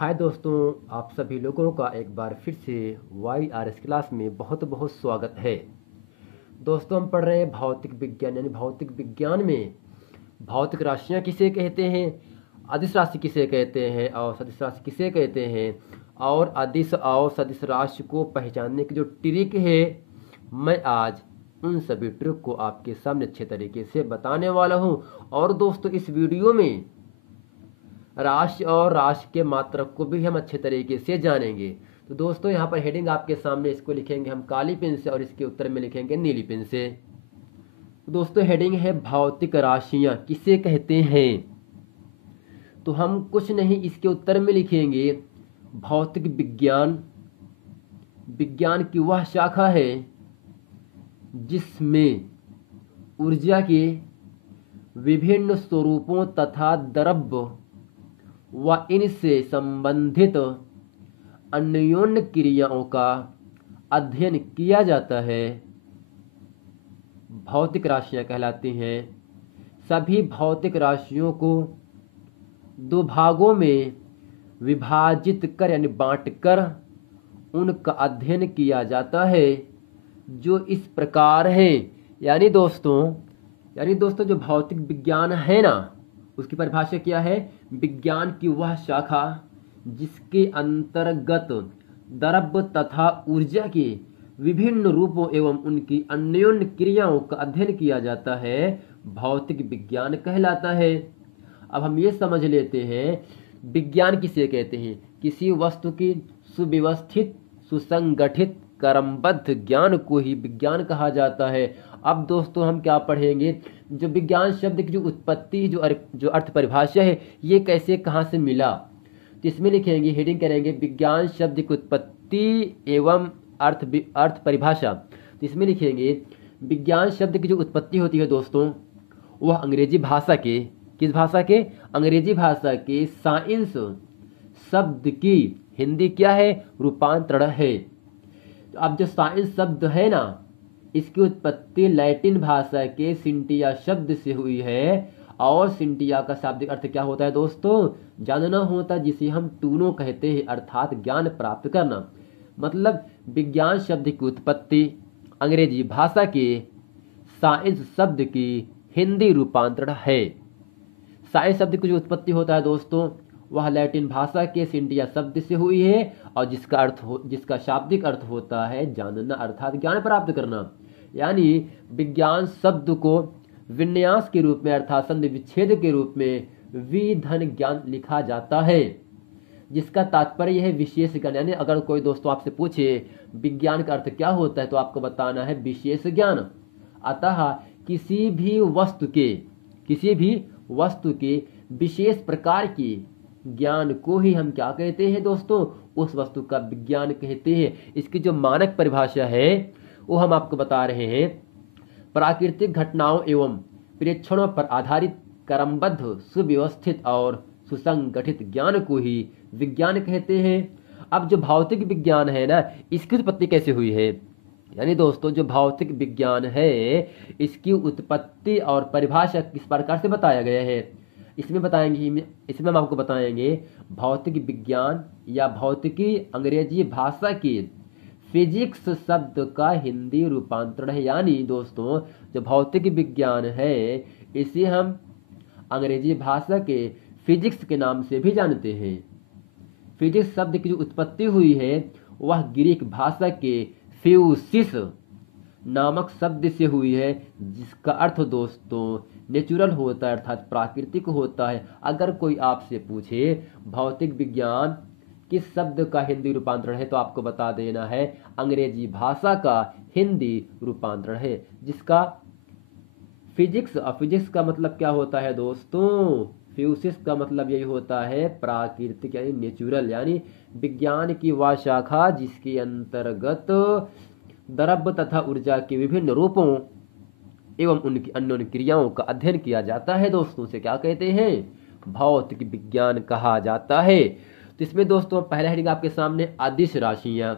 हाय दोस्तों, आप सभी लोगों का एक बार फिर से YRS क्लास में बहुत बहुत स्वागत है। दोस्तों, हम पढ़ रहे हैं भौतिक विज्ञान यानी भौतिक विज्ञान में भौतिक राशियाँ किसे कहते हैं, अदिश राशि किसे कहते हैं और सदिश राशि किसे कहते हैं, और अदिश और सदिश राशि को पहचानने की जो ट्रिक है, मैं आज उन सभी ट्रिक को आपके सामने अच्छे तरीके से बताने वाला हूँ। और दोस्तों, इस वीडियो में राशि और राशि के मात्रक को भी हम अच्छे तरीके से जानेंगे। तो दोस्तों, यहाँ पर हेडिंग आपके सामने, इसको लिखेंगे हम काली पेन से और इसके उत्तर में लिखेंगे नीली पेन से। तो दोस्तों, हेडिंग है भौतिक राशियाँ किसे कहते हैं। तो हम कुछ नहीं, इसके उत्तर में लिखेंगे भौतिक विज्ञान। विज्ञान की वह शाखा है जिसमें ऊर्जा के विभिन्न स्वरूपों तथा द्रव्य व इनसे संबंधित अन्योन्य क्रियाओं का अध्ययन किया जाता है। भौतिक राशियां कहलाती हैं। सभी भौतिक राशियों को दो भागों में विभाजित कर यानी बांट कर उनका अध्ययन किया जाता है, जो इस प्रकार है। यानी दोस्तों जो भौतिक विज्ञान है ना, उसकी परिभाषा क्या है? विज्ञान की वह शाखा जिसके अंतर्गत द्रव्य तथा ऊर्जा के विभिन्न रूपों एवं उनकी अन्योन्य क्रियाओं का अध्ययन किया जाता है, भौतिक विज्ञान कहलाता है। अब हम ये समझ लेते हैं विज्ञान किसे कहते हैं। किसी वस्तु की सुव्यवस्थित, सुसंगठित, क्रमबद्ध ज्ञान को ही विज्ञान कहा जाता है। अब दोस्तों, हम क्या पढ़ेंगे? जो विज्ञान शब्द की जो उत्पत्ति, जो अर्थ परिभाषा है, ये कैसे कहाँ से मिला। तो इसमें लिखेंगे, हेडिंग करेंगे विज्ञान शब्द की उत्पत्ति एवं अर्थ परिभाषा। तो इसमें लिखेंगे विज्ञान शब्द की जो उत्पत्ति होती है दोस्तों, वह अंग्रेजी भाषा के, किस भाषा के? अंग्रेजी भाषा के साइंस शब्द की हिंदी क्या है? रूपांतरण है। अब जो साइंस शब्द है ना, इसकी उत्पत्ति लैटिन भाषा के सिंटिया शब्द से हुई है। और सिंटिया का शाब्दिक अर्थ क्या होता है दोस्तों? जानना होता है, जिसे हम टूनो कहते हैं, अर्थात ज्ञान प्राप्त करना। मतलब विज्ञान शब्द की उत्पत्ति अंग्रेजी भाषा के साइंस शब्द की हिंदी रूपांतरण है। साइंस शब्द की जो उत्पत्ति होता है दोस्तों, वह लैटिन भाषा के सिंटिया शब्द से हुई है, और जिसका शाब्दिक अर्थ होता है जानना, अर्थात ज्ञान प्राप्त करना। यानी विज्ञान शब्द को विन्यास के रूप में अर्थात संधि विच्छेद के रूप में विधन ज्ञान लिखा जाता है, जिसका तात्पर्य है विशेष ज्ञान। यानी अगर कोई दोस्तों आपसे पूछे विज्ञान का अर्थ क्या होता है, तो आपको बताना है विशेष ज्ञान। अतः किसी भी वस्तु के विशेष प्रकार के ज्ञान को ही हम क्या कहते हैं दोस्तों? उस वस्तु का विज्ञान कहते हैं। इसकी जो मानक परिभाषा है वो हम आपको बता रहे हैं। प्राकृतिक घटनाओं एवं प्रेक्षणों पर आधारित क्रमबद्ध, सुव्यवस्थित और सुसंगठित ज्ञान को ही विज्ञान कहते हैं। अब जो भौतिक विज्ञान है ना, इसकी उत्पत्ति कैसे हुई है? यानी दोस्तों, जो भौतिक विज्ञान है, इसकी उत्पत्ति और परिभाषा किस प्रकार से बताया गया है, इसमें हम आपको बताएंगे भौतिक विज्ञान या भौतिकी अंग्रेजी भाषा की फिजिक्स शब्द का हिंदी रूपांतरण है। यानी दोस्तों, जो भौतिक विज्ञान है, इसे हम अंग्रेजी भाषा के फिजिक्स के नाम से भी जानते हैं। फिजिक्स शब्द की जो उत्पत्ति हुई है, वह ग्रीक भाषा के फ्यूसिस नामक शब्द से हुई है, जिसका अर्थ दोस्तों नेचुरल होता है, अर्थात प्राकृतिक होता है। अगर कोई आपसे पूछे भौतिक विज्ञान किस शब्द का हिंदी रूपांतरण है, तो आपको बता देना है अंग्रेजी भाषा का हिंदी रूपांतरण है, जिसका फिजिक्स। और फिजिक्स का मतलब क्या होता है दोस्तों? फ्यूसिस का मतलब यही होता है प्राकृतिक यानी नेचुरल। यानी विज्ञान की वह शाखा जिसके अंतर्गत द्रव्य तथा ऊर्जा के विभिन्न रूपों एवं उनकी अन्योन्य क्रियाओं का अध्ययन किया जाता है दोस्तों, से क्या कहते हैं? भौतिक विज्ञान कहा जाता है। तो इसमें दोस्तों पहला हेडिंग आपके सामने अदिश राशियां।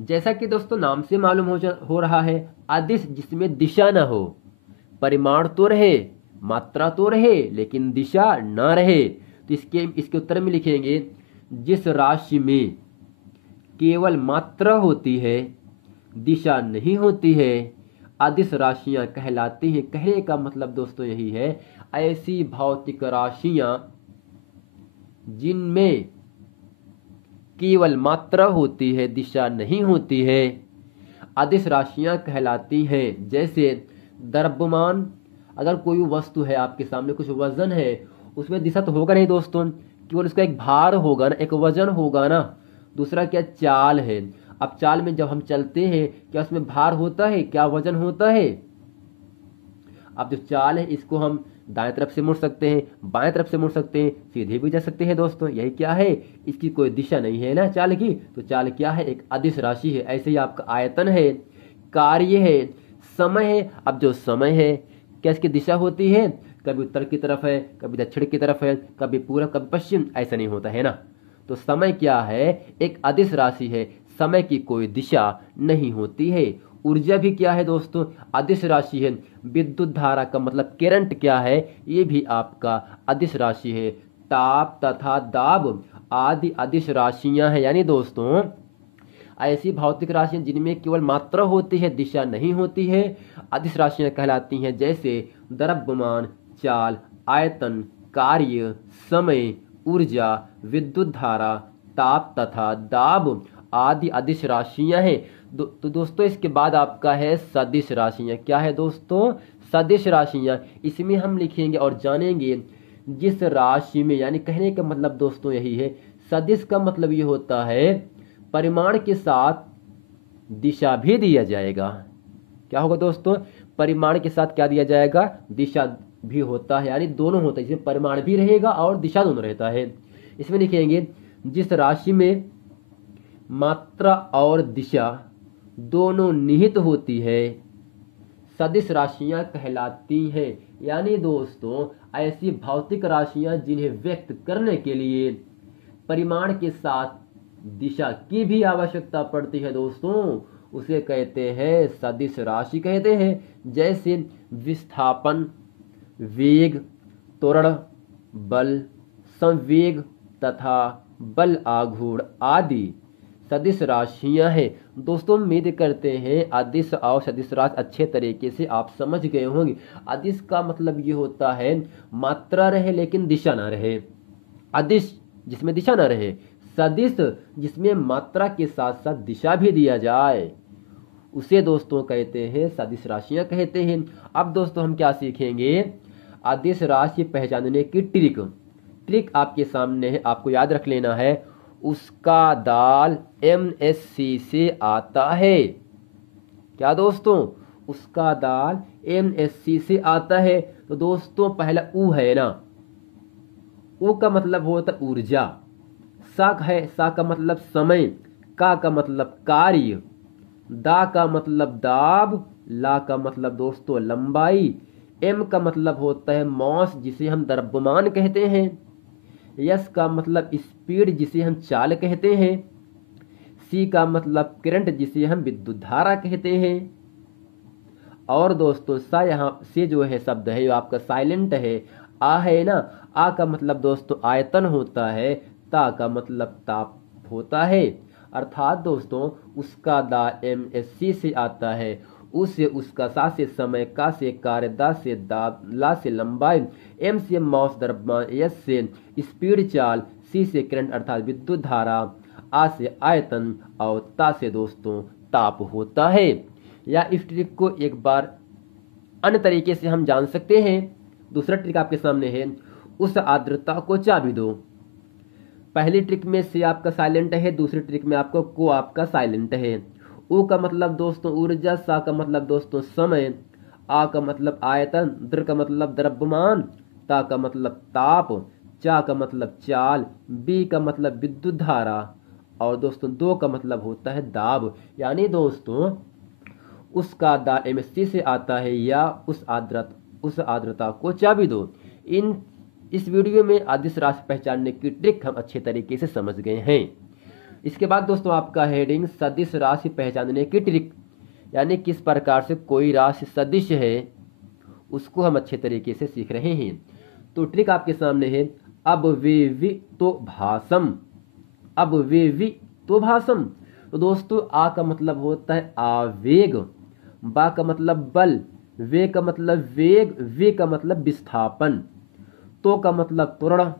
जैसा कि दोस्तों नाम से मालूम हो रहा है, अदिश जिसमें दिशा न हो, परिमाण तो रहे, मात्रा तो रहे, लेकिन दिशा न रहे, तो इसके उत्तर में लिखेंगे जिस राशि में केवल मात्रा होती है, दिशा नहीं होती है, अदिश राशियां कहलाती हैं। कहने का मतलब दोस्तों यही है, ऐसी भौतिक राशियां जिनमें केवल मात्रा होती है, दिशा नहीं होती है, अदिश राशियां कहलाती हैं। जैसे द्रव्यमान, अगर कोई वस्तु है आपके सामने, कुछ वजन है, उसमें दिशा तो होगा नहीं दोस्तों, केवल उसका एक भार होगा ना, एक वजन होगा ना। दूसरा क्या, चाल है। अब चाल में जब हम चलते हैं, क्या उसमें भार होता है, क्या वजन होता है। अब जो चाल है इसको हम दाएं तरफ से मुड़ सकते हैं, बाएं तरफ से मुड़ सकते हैं, सीधे भी जा सकते हैं दोस्तों। यही क्या है, इसकी कोई दिशा नहीं है ना चाल की, तो चाल क्या है, एक अदिश राशि है। ऐसे ही आपका आयतन है, कार्य है, समय है। अब जो समय है, क्या इसकी दिशा होती है, कभी उत्तर की तरफ है, कभी दक्षिण की तरफ है, कभी पूर्व, कभी पश्चिम, ऐसा नहीं होता है ना। तो समय क्या है, एक अदिश राशि है, समय की कोई दिशा नहीं होती है। ऊर्जा भी क्या है दोस्तों, अदिश राशि है। विद्युत धारा का मतलब करंट क्या है, ये भी आपका अदिश राशि है। ताप तथा दाब आदि अदिश राशियां हैं। यानी दोस्तों ऐसी भौतिक राशियां जिनमें केवल मात्रा होती है, दिशा नहीं होती है, अदिश राशियां कहलाती हैं। जैसे द्रव्यमान, चाल, आयतन, कार्य, समय, ऊर्जा, विद्युत धारा, ताप तथा दाब आदि अदिश राशियां हैं। तो दोस्तों इसके बाद आपका है सदिश राशियां। क्या है दोस्तों, सदिश राशियां। इसमें हम लिखेंगे और जानेंगे जिस राशि में, यानी कहने का मतलब दोस्तों यही है, सदिश का मतलब ये होता है परिमाण के साथ दिशा भी दिया जाएगा। क्या होगा दोस्तों, परिमाण के साथ क्या दिया जाएगा, दिशा भी होता है, यानी दोनों होता है। इसमें परिमाण भी रहेगा और दिशा दोनों रहता है। इसमें लिखेंगे जिस राशि में मात्रा और दिशा दोनों निहित होती है, सदिश राशियां कहलाती हैं। यानी दोस्तों ऐसी भौतिक राशियां जिन्हें व्यक्त करने के लिए परिमाण के साथ दिशा की भी आवश्यकता पड़ती है दोस्तों, उसे कहते हैं सदिश राशि कहते हैं। जैसे विस्थापन, वेग, त्वरण, बल, संवेग तथा बल आघूर्ण आदि सदिश राशियां हैं। दोस्तों उम्मीद करते हैं अदिश और सदिश राशि अच्छे तरीके से आप समझ गए होंगे। अदिश का मतलब ये होता है मात्रा रहे लेकिन दिशा ना रहे, अदिश जिसमें दिशा ना रहे, सदिश जिसमें मात्रा के साथ साथ दिशा भी दिया जाए, उसे दोस्तों कहते हैं सदिश राशियां कहते हैं। अब दोस्तों हम क्या सीखेंगे, अदिश राशि पहचानने की ट्रिक आपके सामने है, आपको याद रख लेना है। उसका दाल MSc से आता है। क्या दोस्तों, उसका दाल MSc से आता है। तो दोस्तों पहला ऊ है ना, ऊ का मतलब होता है ऊर्जा, सा है, सा का मतलब समय, का मतलब कार्य, दा का मतलब दाब, ला का मतलब दोस्तों लंबाई, एम का मतलब होता है मॉस जिसे हम द्रव्यमान कहते हैं, यस का मतलब स्पीड जिसे हम चाल कहते हैं, सी का मतलब करंट जिसे हम विद्युत धारा कहते हैं। और दोस्तों सा यहाँ से जो है शब्द है वो आपका साइलेंट है। आ है ना, आ का मतलब दोस्तों आयतन होता है, ता का मतलब ताप होता है। अर्थात दोस्तों उसका दा MSc से आता है, उससे उसका, सा से समय, का से कार्य, दा से दाब, ला से लंबाई, एम से माउस द्रव्यमान, एस से स्पीड चाल, सी से करंट अर्थात विद्युत धारा, आ से आयतन और ता से दोस्तों ताप होता है। या इस ट्रिक को एक बार अन्य तरीके से हम जान सकते हैं। दूसरा ट्रिक आपके सामने है, उस आर्द्रता को चाबी दो। पहली ट्रिक में से आपका साइलेंट है, दूसरी ट्रिक में आपको को आपका साइलेंट है। ऊ का मतलब दोस्तों ऊर्जा, सा का मतलब दोस्तों समय, आ का मतलब आयतन, द्र का मतलब द्रव्यमान, ता का मतलब ताप, चा का मतलब चाल, बी का मतलब विद्युत धारा और दोस्तों दो का मतलब होता है दाब। यानी दोस्तों उसका दा MSc से आता है या उस आर्द्रता को चाबी दो। इस वीडियो में अदिश राशि पहचानने की ट्रिक हम अच्छे तरीके से समझ गए हैं। इसके बाद दोस्तों आपका हेडिंग सदिश राशि पहचानने की ट्रिक, यानी किस प्रकार से कोई राशि सदिश है उसको हम अच्छे तरीके से सीख रहे हैं। तो ट्रिक आपके सामने है, अवयवितोभासम, अवयवितोभासम। तो दोस्तों आ का मतलब होता है आवेग, बा का मतलब बल, वे का मतलब वेग, वे का मतलब विस्थापन, तो का मतलब त्वरण,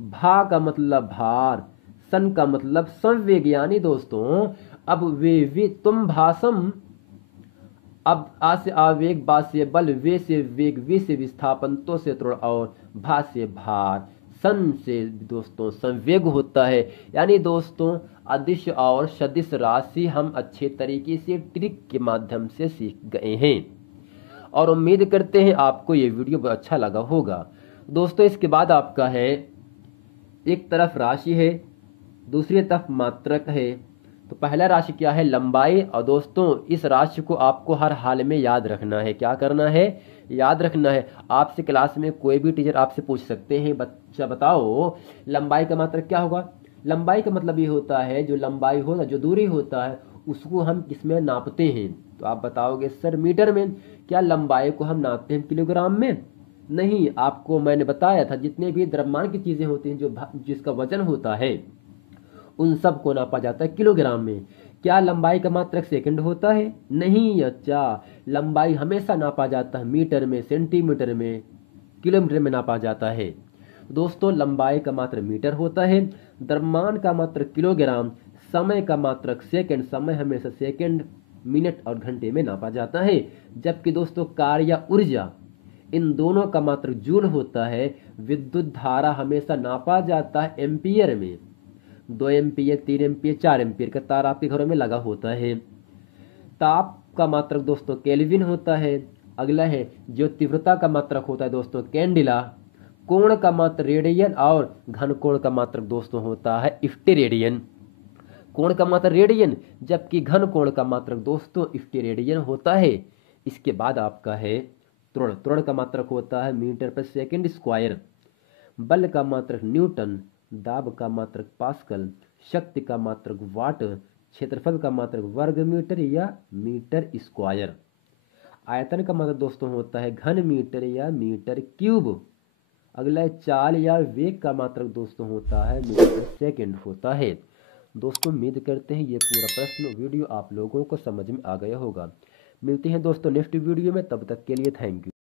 भा का मतलब भार, सन का मतलब संवेग। यानी दोस्तों अब वे तुम भाषम, अब आ से आवेग, बा से बल, वे से वेग, वे से विस्थापन, तो से त्वरण और भा से भार, सन से दोस्तों संवेग होता है। यानी दोस्तों अदिश और सदिश राशि हम अच्छे तरीके से ट्रिक के माध्यम से सीख गए हैं और उम्मीद करते हैं आपको ये वीडियो बहुत अच्छा लगा होगा। दोस्तों इसके बाद आपका है, एक तरफ राशि है, दूसरी तरफ मात्रक है। तो पहला राशि क्या है? लंबाई। और दोस्तों इस राशि को आपको हर हाल में याद रखना है। क्या करना है? याद रखना है। आपसे क्लास में कोई भी टीचर आपसे पूछ सकते हैं, बच्चा बताओ लंबाई का मात्रक क्या होगा? लंबाई का मतलब ये होता है जो लंबाई होता है, जो दूरी होता है, उसको हम किसमें नापते हैं? तो आप बताओगे सर मीटर में। क्या लंबाई को हम नापते हैं किलोग्राम में? नहीं, आपको मैंने बताया था जितने भी द्रव्यमान की चीजें होती हैं, जो जिसका वजन होता है, उन सब को नापा जाता है किलोग्राम में। क्या लंबाई का मात्रक सेकंड होता है? नहीं अच्छा, लंबाई हमेशा नापा जाता है मीटर में, सेंटीमीटर में, किलोमीटर में नापा जाता है। दोस्तों लंबाई का मात्रक मीटर होता है, द्रव्यमान का मात्रक किलोग्राम, समय का मात्रक सेकंड, समय हमेशा सेकंड, मिनट और घंटे में नापा जाता है। जबकि दोस्तों कार्य या ऊर्जा, इन दोनों का मात्रक जूल होता है। विद्युत धारा हमेशा नापा जाता है एम्पियर में। 2 एम्पियर, 3 एम्पियर, 4 एम्पियर का तार आपके घरों में लगा होता है। ताप का मात्रक दोस्तों केल्विन होता है। अगला है जो तीव्रता का मात्रक होता है दोस्तों कैंडिला। कोण का मात्रक रेडियन और घन कोण का मात्रक दोस्तों होता है स्टेरेडियन। कोण का मात्रक रेडियन, जबकि घन कोण का मात्रक दोस्तों स्टेरेडियन होता है। इसके बाद आपका है त्वरण। त्वरण का मात्रक होता है मीटर पर सेकंड स्क्वायर। बल का मात्रक न्यूटन, दाब का मात्रक पास्कल, शक्ति का मात्रक वाट, क्षेत्रफल का मात्रक वर्ग मीटर या मीटर स्क्वायर। आयतन का मात्रक दोस्तों होता है घन मीटर या मीटर क्यूब। अगला है चाल या वेग का मात्रक दोस्तों होता है मीटर सेकंड होता है। दोस्तों उम्मीद करते हैं ये पूरा प्रश्न वीडियो आप लोगों को समझ में आ गया होगा। मिलते हैं दोस्तों नेक्स्ट वीडियो में, तब तक के लिए थैंक यू।